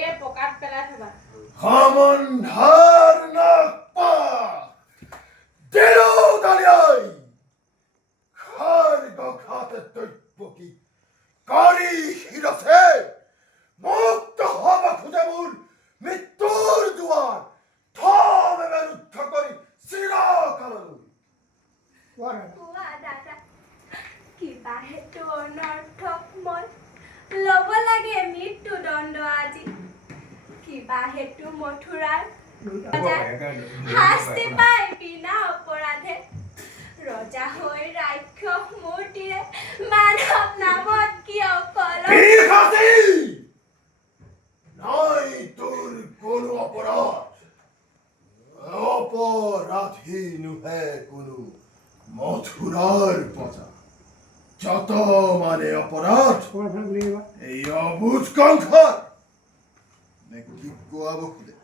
এই পকাত পেলাই থবা Hamanhar nakpa Dilo daliai Khar gokhate tujboki Kari hirase Mukta haba khujamur Mittur duar Thame meruddha kori Sira kalalu Ua dada kiba hetu onarthok moi lobo lage mittu dondo aji kiba hetu mothurar হাসতে পাই বিনা অপরাধে রজা হই রাক্ষস মূৰ্তিৰে মানৱ নামত কিয় কলম Bihati Nai tur kono aparat Aparadhi nuhe kono Mathurar paja Jata mane aparat এই অবুঝ কংখার নাকি গোয়াবো খুলে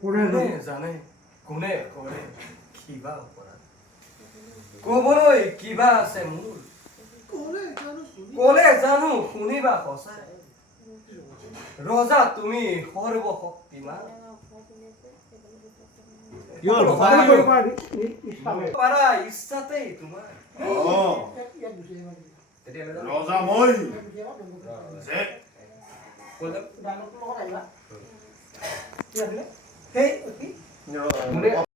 কোনে জানে কোনে কৰে কিবা অপৰাধ ক'বলৈ কিবা আছে মোৰ ক'লে জানো শুনিবা সঁচাই ৰজা তুমি সৰ্বশক্তিমান পাৰা ইচ্ছাতেই তোমাৰ ৰজা মই যে সেই